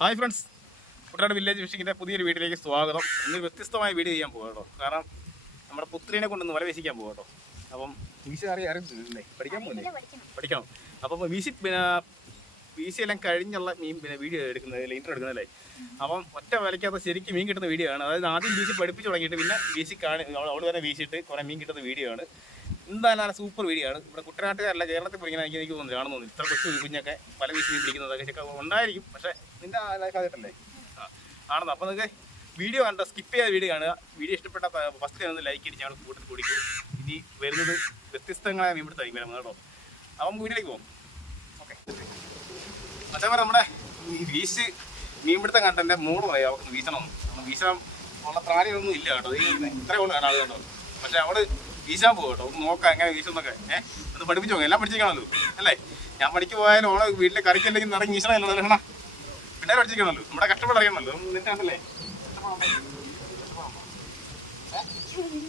Hi friends Kuttanad village ഫിഷിങ്ങിന്റെ പുതിയൊരു വീട്ടിലേക്ക് സ്വാഗതം. ഇന്ന് വ്യത്യസ്തമായ വീഡിയോ ചെയ്യാൻ പോകും കേട്ടോ. കാരണം നമ്മുടെ പുത്രീനെ കൊണ്ടൊന്ന് വല വീശിക്കാൻ പോകും കേട്ടോ. അപ്പം വീശി അറിയാം അറിയില്ലേ പഠിക്കാൻ പോകുന്നില്ലേ? പഠിക്കണം. അപ്പം വീശി പിന്നെ വീശിയെല്ലാം കഴിഞ്ഞുള്ള മീൻ പിന്നെ വീഡിയോ എടുക്കുന്നത് ഇൻട്രോ എടുക്കുന്നതല്ലേ അപ്പം ഒറ്റ വലയ്ക്കകത്ത് ശരിക്കും മീൻ കിട്ടുന്ന വീഡിയോ ആണ്. അതായത് ആദ്യം വീശി പഠിപ്പിച്ച് തുടങ്ങിയിട്ട് പിന്നെ വീശി കാണി അവിടെ തന്നെ വീശിയിട്ട് കുറേ മീൻ കിട്ടുന്ന വീഡിയോ ആണ്. എന്തായാലും സൂപ്പർ വീഡിയോ ആണ്. ഇവിടെ കുട്ടനാട്ടുകാരല്ല കേരളത്തിൽ പഠിക്കുന്ന എനിക്ക് എനിക്ക് തോന്നുന്നു. കാണുന്നു ഇത്ര കൊച്ചു കുഞ്ഞൊക്കെ പല പിടിക്കുന്നത് പിടിക്കുന്നതൊക്കെ ഉണ്ടായിരിക്കും. പക്ഷേ നിന്റെ കാലഘട്ടല്ലേ ആ ആണെന്ന്. അപ്പോൾ നിങ്ങൾക്ക് വീഡിയോ കണ്ടോ? സ്കിപ്പ് ചെയ്യാതെ വീഡിയോ കാണുക. വീഡിയോ ഇഷ്ടപ്പെട്ട ഫസ്റ്റ് ഒന്ന് ലൈക്ക് അടിച്ച് ഞങ്ങൾ കൂട്ടത്തിൽ കുടിക്കും. ഇനി വരുന്നത് വ്യത്യസ്തങ്ങളായ മീൻപിടുത്തായിരിക്കും വരുന്നത് കേട്ടോ. അപ്പം വീട്ടിലേക്ക് പോകും. ഓക്കെ അച്ഛൻ നമ്മുടെ ഈ വീശ് മീൻപിടുത്തം കണ്ടെന്റെ മൂട് പറയാം അവർക്ക് വീശണം വീശാൻ ഉള്ള പ്രാണികളൊന്നും ഇല്ല കേട്ടോ. ഈ ഇത്ര കാണാതെ കേട്ടോ പക്ഷേ അവൾ വീശാൻ പോകും കേട്ടോ. ഒന്ന് നോക്കാം എങ്ങനെ വീശുന്നൊക്കെ ഏഹ് ഒന്ന് പഠിപ്പിച്ചു നോക്കാം. എല്ലാം പഠിച്ചിരിക്കണമല്ലോ അല്ലേ? ഞാൻ പണിക്ക് പോയാലും ഓളെ വീട്ടിലെ കറിക്കല്ലെങ്കിൽ നിറങ്ങി വീശണമല്ലോ അല്ലേ പിന്നെ പഠിച്ചിരിക്കണമല്ലോ നമ്മുടെ കഷ്ടപ്പെട്ട് അറിയണമല്ലോ നിന്റെ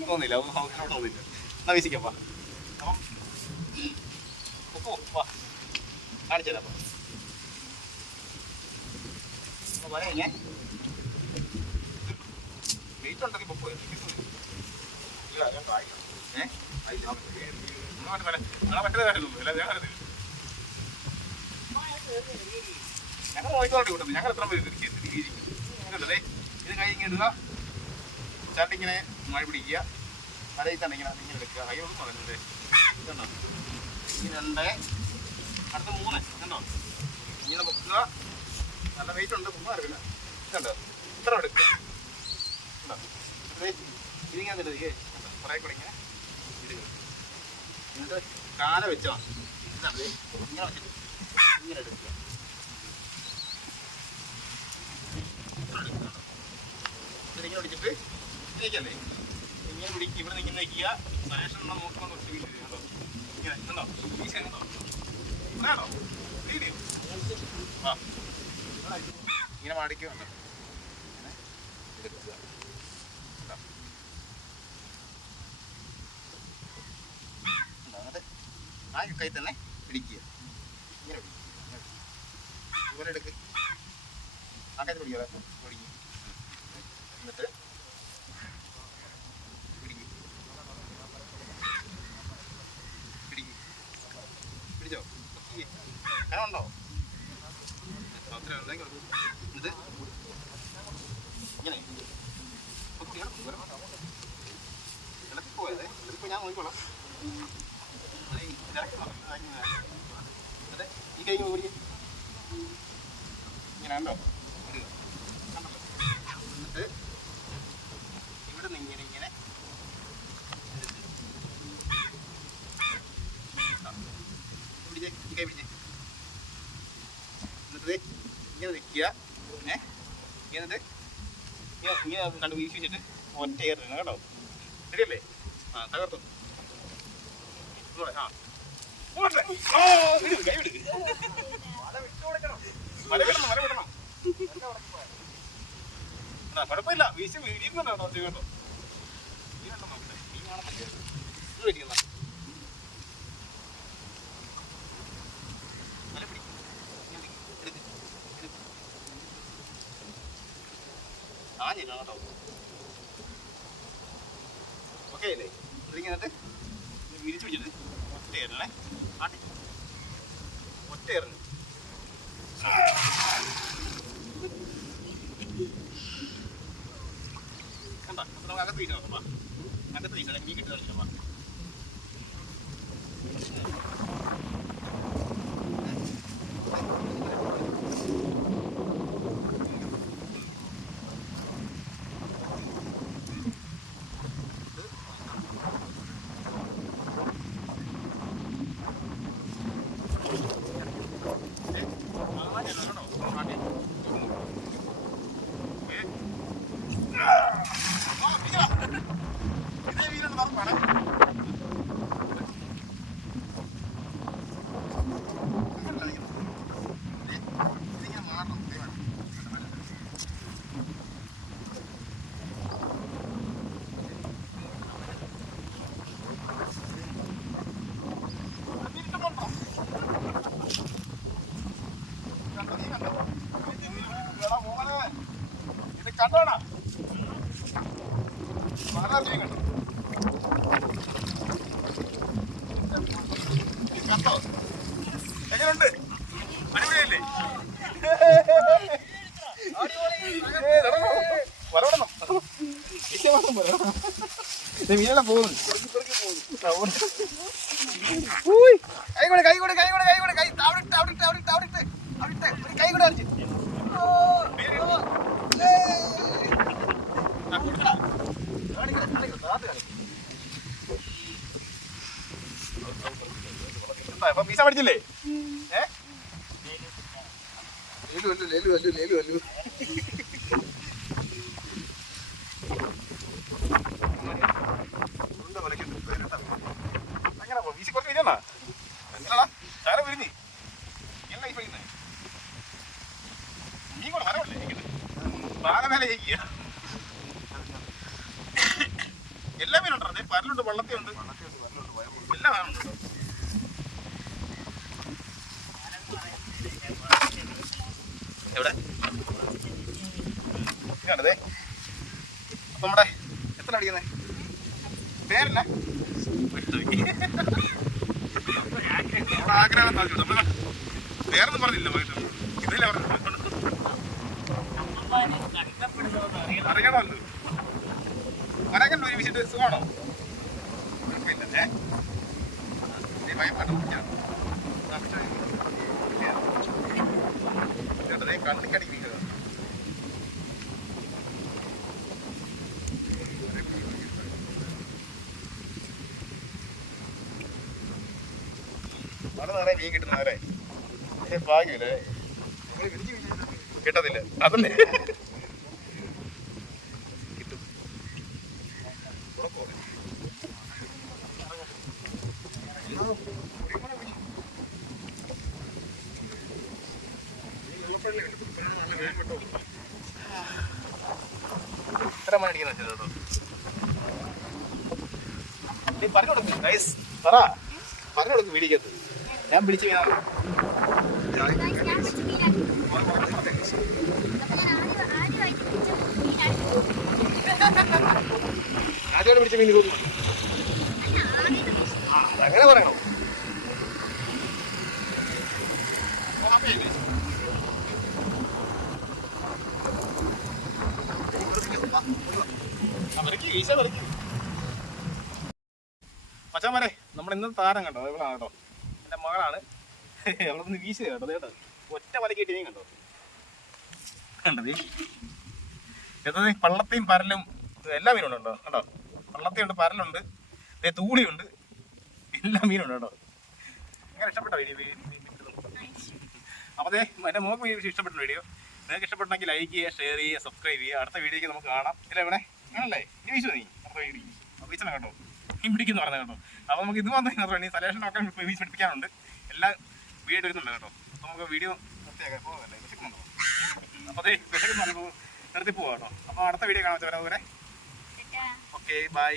തോന്നില്ല തോന്നില്ല എന്നാ വീശിക്കപ്പാ അപ്പം ഉപ്പു വാ. കാണിച്ചു തരാം അപ്പൊ വരാം ഞാൻ വെയിറ്റ് ഉണ്ടെങ്കിൽ പൊക്കോ ഇല്ല ഞാൻ കാര്യം ഞങ്ങൾ നോക്കിക്കോട്ടെ വിട്ടത് ഞങ്ങൾ എത്ര പേര് തിരിച്ചു ഇത് കഴിഞ്ഞ് ഇടുക. ചട്ടിങ്ങനെ മഴ പിടിക്കുക. തലയിൽ തന്നെ ഇങ്ങനെ ഇങ്ങനെ എടുക്കുക. അയ്യൊന്നും പറയുന്നത് കണ്ടോ ഇനി രണ്ട് അടുത്ത മൂന്ന്. കണ്ടോ ഇങ്ങനെ വെക്കുക നല്ല വെയിറ്റ് ഉണ്ട്. ഒന്നും അറിയില്ല. കണ്ടോ ഇത്ര എടുക്കുക. ഇതിങ്ങനെ കുറേ കൂടി ഇങ്ങനെ. എന്നിട്ട് കാല വെച്ചോ. ഇതാണ് ഇങ്ങനെ വെച്ചിട്ട് ഇങ്ങനെ എടുക്കുക. ഇതിങ്ങനെ പിടിച്ചിട്ട് ഇരിക്കല്ലേ? ഇങ്ങനെ പിടിക്കുക ഇവിടെ നിൽക്കുന്ന വെക്കുക. സലേഷൻ ഉണ്ടോ കുറച്ച് വീട്ടിൽ കണ്ടോ? ഇങ്ങനെ കണ്ടോ? വീശ കണ്ടോ? ഇതാണോ വീഡിയോ ആ ഇങ്ങനെ മാടിക്കുന്നുണ്ട് ഇങ്ങനെ. എടുക്കുക കണ്ടോ? കണ്ടോ? എന്നിട്ട് ആ കൈ തന്നെ പിടിക്കുക. ഇങ്ങനെ പിടിക്കുക. ഇങ്ങനെ പിടിക്കുക. എടുക്ക്. ആ കൈ പിടിക്കുക പിടിക്കുക എന്നിട്ട് പിടിക്ക്. പിടിക്ക്. പിടിച്ചോ? പൊക്കിക്ക്. ഉണ്ടോ? അത്ര ഉണ്ടെങ്കിൽ എന്നിട്ട് ഇങ്ങനെ ഇതിപ്പോ ഞാൻ നോക്കിക്കോളാം അതെ, ഇറക്കി നോക്ക്. ആ, ഇങ്ങനെ. എന്നിട്ട് ഈ കൈ പിടിക്ക്. ഇങ്ങനെ ഉണ്ടോ. കണ്ടല്ലോ എന്നിട്ട് ഇങ്ങനെ ഇങ്ങനെ. പിടിച്ചേ ഈ കൈ പിടിച്ചേ എന്നിട്ട് ഇങ്ങനെ നിൽക്കുക ഏ എന്നിട്ട് ഇങ്ങനെ കണ്ട് വീശി വെച്ചിട്ട് ഒറ്റ കേട്ടോ ശരിയല്ലേ ആ തകർത്തു ആ കുഴപ്പമില്ല വീശി കേട്ടോ ഒറ്റ കേട്ടോ നീ കണ്ടോ നോക്കട്ടെ നീ ഓക്കെ അല്ലേ ഇത് വിരിച്ചു പിടിച്ചിട്ട് ஒத்தேரில் ஆட்டு ஒத்தேரில் கண்டா நம்ம அகத்து வீட்டு வரமா அகத்து வீட்டில் மீன் கிட்ட வரலாமா ആ, കണ്ടോ എങ്ങനെയുണ്ട് മീനെല്ലാം പോകുന്നു. കൈ കൊടു, കൈ കൊടു, എല്ലാ മീനുണ്ടോ പരലുണ്ട് വള്ളത്തിയുണ്ട്. എല്ലാം ഉണ്ട് എവിടെ കണ്ടതേ അപ്പൊ നമ്മുടെ എത്ര അടിക്കുന്നേ? പേരല്ല നമ്മുടെ ആഗ്രഹം സാധിച്ചു നമ്മൾ പേരൊന്നും പറഞ്ഞില്ല പോയിട്ട്. ഇതല്ലേ പറഞ്ഞു അറിയണമല്ലോ. വരാക്കണ്ട ഒരുമിച്ചിട്ട് സുഖമാണോ? കുഴപ്പമില്ലല്ലേ. ഭയപ്പാട്ടോ കേട്ടതേ കണ്ണിക്കടിക്കുക വളരെ നിറയെ മീൻ കിട്ടുന്നവരെ ഭാഗ്യമില്ലേ? കിട്ടത്തില്ല അതല്ലേ? നീ പറ ഞാൻ പിടിച്ചു വീണാ ഞാൻ പിടിച്ച മീനാണ്. അപ്പൊ ഞാൻ ആദ്യം- ആദ്യമായിട്ട് പിടിച്ച മീനാണ്. ആദ്യമായിട്ട് പിടിച്ച മീൻ തോന്നുന്നു ഞാൻ ആദ്യമായിട്ട് ആ അങ്ങനെ പറയണം മച്ചാമാരെ നമ്മുടെ ഇന്നത്തെ താരം കണ്ടോ? ഇവളാണ് കേട്ടോ. എന്റെ മകളാണ്. അവിടെ വീശി കേട്ടോ കേട്ടോ. ഒറ്റ വലക്ക് കിട്ടി കണ്ടോ? കണ്ടത് എന്നത് പള്ളത്തെയും പരലും എല്ലാ മീനും ഉണ്ടോ കണ്ടോ? പള്ളത്തെയുണ്ട് പരലുണ്ട്. തൂളിയുണ്ട് എല്ലാ മീനും ഉണ്ട് കേട്ടോ. അങ്ങനെ ഇഷ്ടപ്പെട്ട വീഡിയോ? അപ്പോൾ അതെ എന്റെ മോക്ക് ഇഷ്ടപ്പെട്ട വീഡിയോ. നിങ്ങൾക്ക് ഇഷ്ടപ്പെട്ടെങ്കിൽ ലൈക്ക് ചെയ്യുക ഷെയർ ചെയ്യുക സബ്സ്ക്രൈബ് ചെയ്യുക. അടുത്ത വീഡിയോയ്ക്ക് നമുക്ക് കാണാം. ഇല്ല ഇവിടെ അങ്ങനല്ലേ നീ വീശു നീ? അപ്പൊ വീഡിയോ വീശണം കേട്ടോ നീ പിടിക്കുന്നു പറഞ്ഞത് കേട്ടോ. അപ്പോൾ നമുക്ക് ഇത് മാത്രമേ മാത്രമേ ഇനി സലേഷൻ ഒക്കെ വീശ് പിടിപ്പിക്കാനുണ്ട്. എല്ലാ വീഡിയോ വരുന്നുണ്ട് കേട്ടോ. അപ്പോൾ നമുക്ക് വീഡിയോ നിർത്തിയാക്കാം പോകുന്നല്ലേ വിശക്കുന്നുണ്ടോ? അപ്പോൾ അതെ വിശക്കുന്ന നിർത്തി പോവാം കേട്ടോ. അപ്പോൾ അടുത്ത വീഡിയോ കാണാൻ വരെ. ഓക്കെ. ബൈ